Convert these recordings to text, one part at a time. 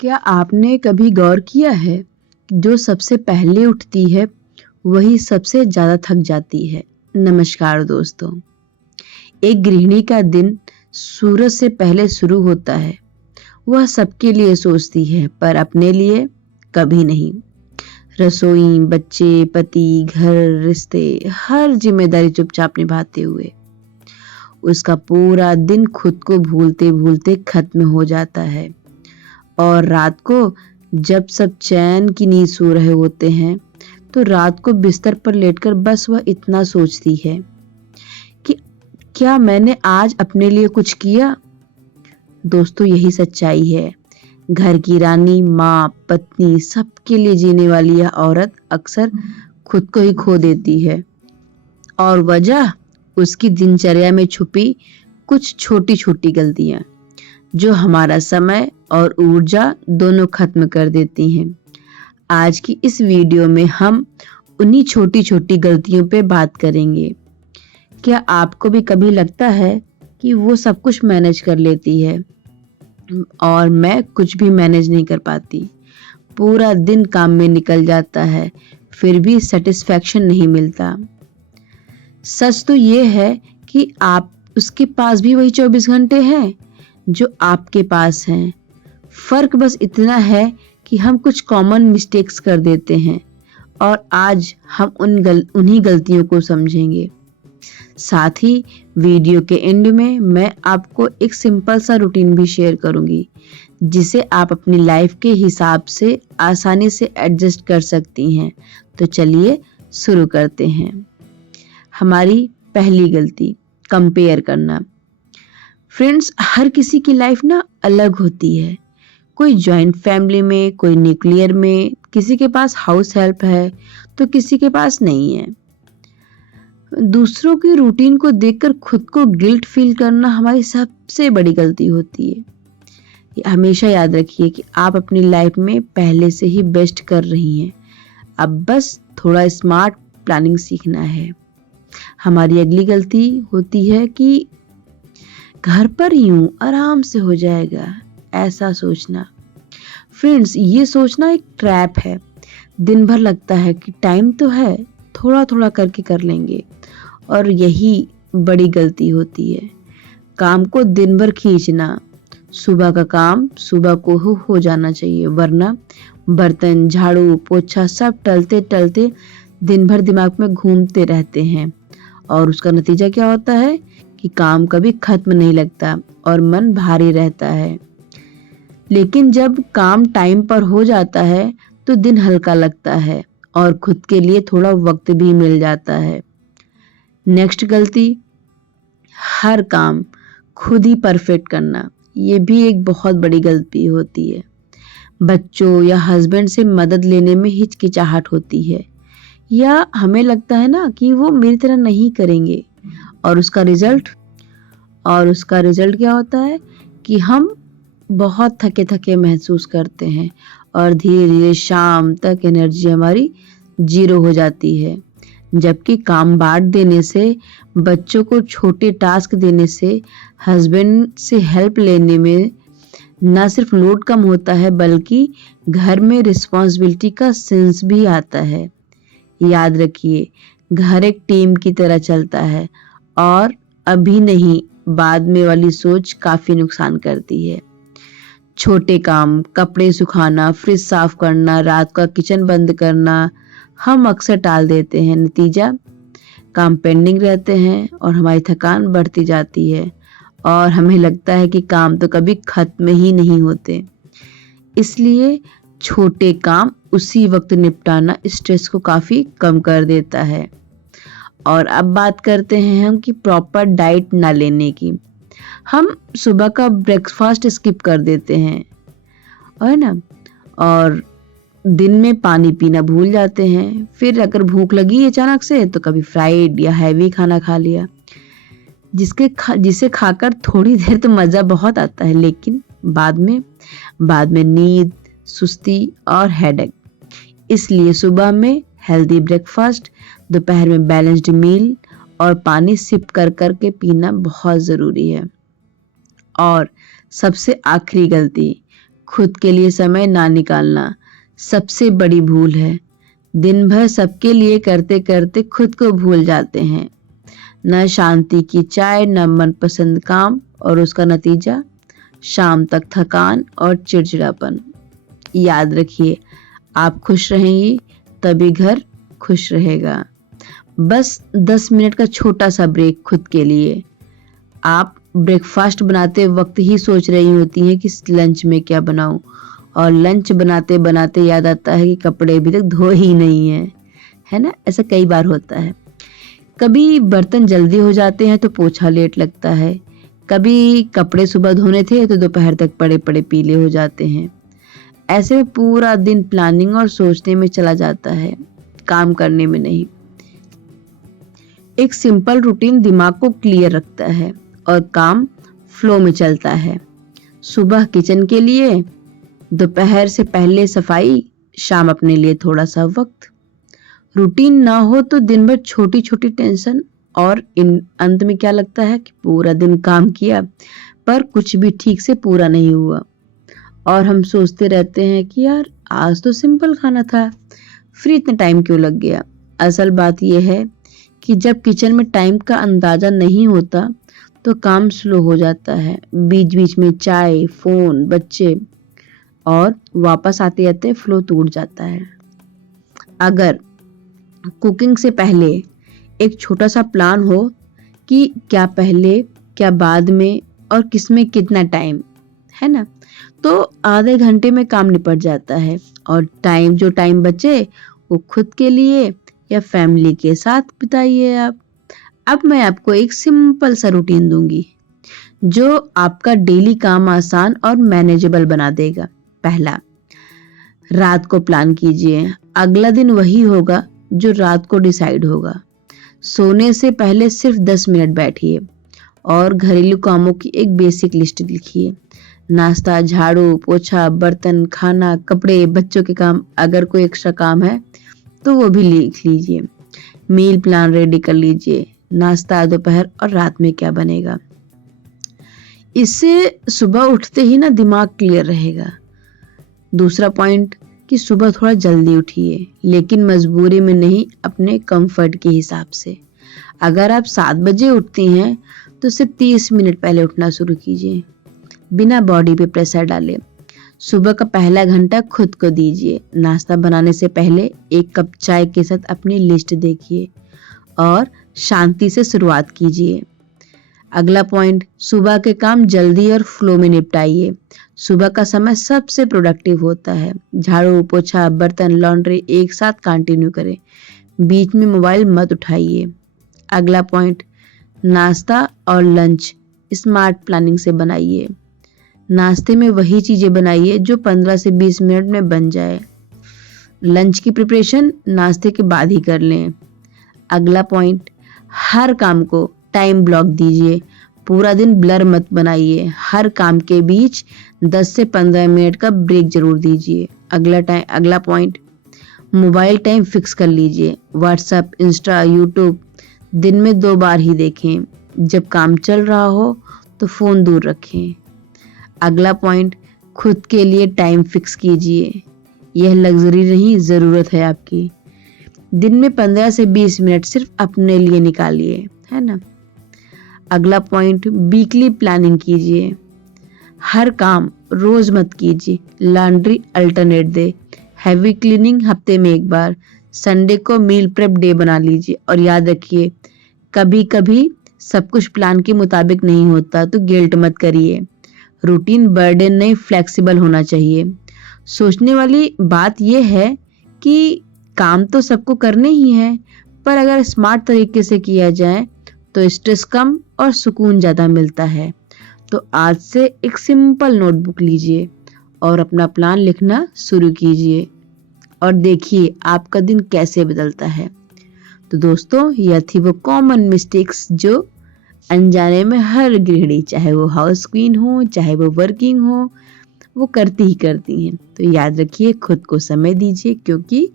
क्या आपने कभी गौर किया है कि जो सबसे पहले उठती है वही सबसे ज़्यादा थक जाती है? नमस्कार दोस्तों। एक गृहिणी का दिन सूरज से पहले शुरू होता है। वह सबके लिए सोचती है पर अपने लिए कभी नहीं। रसोई, बच्चे, पति, घर, रिश्ते, हर जिम्मेदारी चुपचाप निभाते हुए उसका पूरा दिन खुद को भूलते भूलते खत्म हो जाता है। और रात को जब सब चैन की नींद सो रहे होते हैं तो रात को बिस्तर पर लेटकर बस वह इतना सोचती है कि क्या मैंने आज अपने लिए कुछ किया। दोस्तों, यही सच्चाई है। घर की रानी, माँ, पत्नी, सबके लिए जीने वाली यह औरत अक्सर खुद को ही खो देती है। और वजह उसकी दिनचर्या में छुपी कुछ छोटी छोटी गलतियां जो हमारा समय और ऊर्जा दोनों खत्म कर देती हैं। आज की इस वीडियो में हम उन्हीं छोटी छोटी गलतियों पे बात करेंगे। क्या आपको भी कभी लगता है कि वो सब कुछ मैनेज कर लेती है और मैं कुछ भी मैनेज नहीं कर पाती? पूरा दिन काम में निकल जाता है फिर भी सेटिस्फैक्शन नहीं मिलता। सच तो ये है कि आप उसके पास भी वही 24 घंटे हैं जो आपके पास हैं। फर्क बस इतना है कि हम कुछ कॉमन मिस्टेक्स कर देते हैं और आज हम उन्हीं गलतियों को समझेंगे। साथ ही वीडियो के एंड में मैं आपको एक सिंपल सा रूटीन भी शेयर करूंगी जिसे आप अपनी लाइफ के हिसाब से आसानी से एडजस्ट कर सकती हैं। तो चलिए शुरू करते हैं। हमारी पहली गलती, कंपेयर करना। फ्रेंड्स, हर किसी की लाइफ ना अलग होती है। कोई जॉइंट फैमिली में, कोई न्यूक्लियर में, किसी के पास हाउस हेल्प है तो किसी के पास नहीं है। दूसरों की रूटीन को देखकर खुद को गिल्ट फील करना हमारी सबसे बड़ी गलती होती है। ये हमेशा याद रखिए कि आप अपनी लाइफ में पहले से ही बेस्ट कर रही हैं। अब बस थोड़ा स्मार्ट प्लानिंग सीखना है। हमारी अगली गलती होती है कि घर पर यूं आराम से हो जाएगा, ऐसा सोचना। फ्रेंड्स, ये सोचना एक ट्रैप है। दिन भर लगता है कि टाइम तो है, थोड़ा थोड़ा करके कर लेंगे, और यही बड़ी गलती होती है। काम को दिन भर खींचना। सुबह का काम सुबह को हो जाना चाहिए, वरना बर्तन, झाड़ू, पोछा सब टलते टलते दिन भर दिमाग में घूमते रहते हैं और उसका नतीजा क्या होता है कि काम कभी खत्म नहीं लगता और मन भारी रहता है। लेकिन जब काम टाइम पर हो जाता है तो दिन हल्का लगता है और खुद के लिए थोड़ा वक्त भी मिल जाता है। नेक्स्ट गलती, हर काम खुद ही परफेक्ट करना। ये भी एक बहुत बड़ी गलती होती है। बच्चों या हस्बैंड से मदद लेने में हिचकिचाहट होती है या हमें लगता है ना कि वो मेरी तरह नहीं करेंगे, और उसका रिजल्ट क्या होता है कि हम बहुत थके थके महसूस करते हैं और धीरे धीरे शाम तक एनर्जी हमारी 0 हो जाती है। जबकि काम बांट देने से, बच्चों को छोटे टास्क देने से, हस्बैंड से हेल्प लेने में न सिर्फ लोड कम होता है बल्कि घर में रिस्पॉन्सिबिलिटी का सेंस भी आता है। याद रखिए, घर एक टीम की तरह चलता है और अभी नहीं बाद में वाली सोच काफी नुकसान करती है। छोटे काम, कपड़े सुखाना, फ्रिज साफ करना, रात का किचन बंद करना हम अक्सर टाल देते हैं। नतीजा, काम पेंडिंग रहते हैं और हमारी थकान बढ़ती जाती है और हमें लगता है कि काम तो कभी खत्म ही नहीं होते। इसलिए छोटे काम उसी वक्त निपटाना स्ट्रेस को काफी कम कर देता है। और अब बात करते हैं हम कि प्रॉपर डाइट ना लेने की। हम सुबह का ब्रेकफास्ट स्किप कर देते हैं, है ना, और दिन में पानी पीना भूल जाते हैं। फिर अगर भूख लगी अचानक से तो कभी फ्राइड या हैवी खाना खा लिया, जिसे खाकर थोड़ी देर तो मजा बहुत आता है, लेकिन बाद में नींद, सुस्ती और हेडेक। इसलिए सुबह में हेल्दी ब्रेकफास्ट, दोपहर में बैलेंस्ड मील और पानी सिप कर के पीना बहुत जरूरी है। और सबसे आखिरी गलती, खुद के लिए समय ना निकालना सबसे बड़ी भूल है। दिन भर सबके लिए करते करते खुद को भूल जाते हैं। न शांति की चाय, न मनपसंद काम, और उसका नतीजा शाम तक थकान और चिड़चिड़ापन। याद रखिए, आप खुश रहेंगी तभी घर खुश रहेगा। बस 10 मिनट का छोटा सा ब्रेक खुद के लिए। आप ब्रेकफास्ट बनाते वक्त ही सोच रही होती हैं कि लंच में क्या बनाऊं, और लंच बनाते बनाते याद आता है कि कपड़े अभी तक धो ही नहीं है ना? ऐसा कई बार होता है। कभी बर्तन जल्दी हो जाते हैं तो पोछा लेट लगता है, कभी कपड़े सुबह धोने थे तो दोपहर तक पड़े पड़े पीले हो जाते हैं। ऐसे में पूरा दिन प्लानिंग और सोचने में चला जाता है, काम करने में नहीं। एक सिंपल रूटीन दिमाग को क्लियर रखता है और काम फ्लो में चलता है। सुबह किचन के लिए, दोपहर से पहले सफाई, शाम अपने लिए थोड़ा सा वक्त। रूटीन ना हो तो दिन भर छोटी छोटी टेंशन, और अंत में क्या लगता है कि पूरा दिन काम किया पर कुछ भी ठीक से पूरा नहीं हुआ, और हम सोचते रहते हैं कि यार आज तो सिंपल खाना था, फिर इतना टाइम क्यों लग गया। असल बात यह है कि जब किचन में टाइम का अंदाजा नहीं होता तो काम स्लो हो जाता है। बीच बीच में चाय, फोन, बच्चे, और वापस आते आते फ्लो टूट जाता है। अगर कुकिंग से पहले एक छोटा सा प्लान हो कि क्या पहले, क्या बाद में, और किसमें कितना टाइम, है ना, तो आधे घंटे में काम निपट जाता है। और जो टाइम बचे वो खुद के लिए या फैमिली के साथ बिताइए आप। अब मैं आपको एक सिंपल सा रूटीन दूंगी जो आपका डेली काम आसान और मैनेजेबल बना देगा। पहला, रात को प्लान कीजिए। अगला दिन वही होगा जो रात को डिसाइड होगा। सोने से पहले सिर्फ 10 मिनट बैठिए और घरेलू कामों की एक बेसिक लिस्ट लिखिए। नाश्ता, झाड़ू, पोछा, बर्तन, खाना, कपड़े, बच्चों के काम, अगर कोई एक्स्ट्रा काम है तो वो भी लिख लीजिए। मील प्लान रेडी कर लीजिए, नाश्ता, दोपहर और रात में क्या बनेगा। इससे सुबह उठते ही ना दिमाग क्लियर रहेगा। दूसरा पॉइंट कि सुबह थोड़ा जल्दी उठिए, लेकिन मजबूरी में नहीं, अपने कंफर्ट के हिसाब से। अगर आप 7 बजे उठती हैं तो सिर्फ 30 मिनट पहले उठना शुरू कीजिए, बिना बॉडी पे प्रेशर डाले। सुबह का पहला घंटा खुद को दीजिए। नाश्ता बनाने से पहले 1 कप चाय के साथ अपनी लिस्ट देखिए और शांति से शुरुआत कीजिए। अगला पॉइंट, सुबह के काम जल्दी और फ्लो में निपटाइए। सुबह का समय सबसे प्रोडक्टिव होता है। झाड़ू, पोछा, बर्तन, लॉन्ड्री एक साथ कंटिन्यू करें, बीच में मोबाइल मत उठाइए। अगला पॉइंट, नाश्ता और लंच स्मार्ट प्लानिंग से बनाइए। नाश्ते में वही चीजें बनाइए जो 15 से 20 मिनट में बन जाए। लंच की प्रिपरेशन नाश्ते के बाद ही कर लें। अगला पॉइंट, हर काम को टाइम ब्लॉक दीजिए। पूरा दिन ब्लर मत बनाइए। हर काम के बीच 10 से 15 मिनट का ब्रेक जरूर दीजिए। अगला पॉइंट, मोबाइल टाइम फिक्स कर लीजिए। व्हाट्सएप, इंस्टा, यूट्यूब दिन में 2 बार ही देखें। जब काम चल रहा हो तो फोन दूर रखें। अगला पॉइंट, खुद के लिए टाइम फिक्स कीजिए। यह लग्जरी नहीं, जरूरत है आपकी। दिन में 15 से 20 मिनट सिर्फ अपने लिए निकालिए, है ना। अगला पॉइंट, वीकली प्लानिंग कीजिए। हर काम रोज मत कीजिए। Laundry alternate day, heavy cleaning हफ्ते में 1 बार। संडे को मील प्रेप डे बना लीजिए। और याद रखिए, कभी कभी सब कुछ प्लान के मुताबिक नहीं होता तो गिल्ट मत करिए। रूटीन बर्डन नहीं, फ्लेक्सिबल होना चाहिए। सोचने वाली बात यह है कि काम तो सबको करने ही है, पर अगर स्मार्ट तरीके से किया जाए तो स्ट्रेस कम और सुकून ज्यादा मिलता है। तो आज से एक सिंपल नोटबुक लीजिए और अपना प्लान लिखना शुरू कीजिए और देखिए आपका दिन कैसे बदलता है। तो दोस्तों, यह थी वो कॉमन मिस्टेक्स जो अनजाने में हर गृहिणी, चाहे वो हाउस क्वीन हो, चाहे वो वर्किंग हो, वो करती ही करती हैं। तो याद रखिए, खुद को समय दीजिए, क्योंकि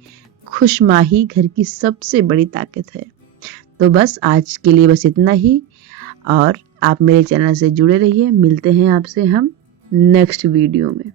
खुशमाही घर की सबसे बड़ी ताकत है। तो बस आज के लिए बस इतना ही, और आप मेरे चैनल से जुड़े रहिए। मिलते हैं आपसे हम नेक्स्ट वीडियो में।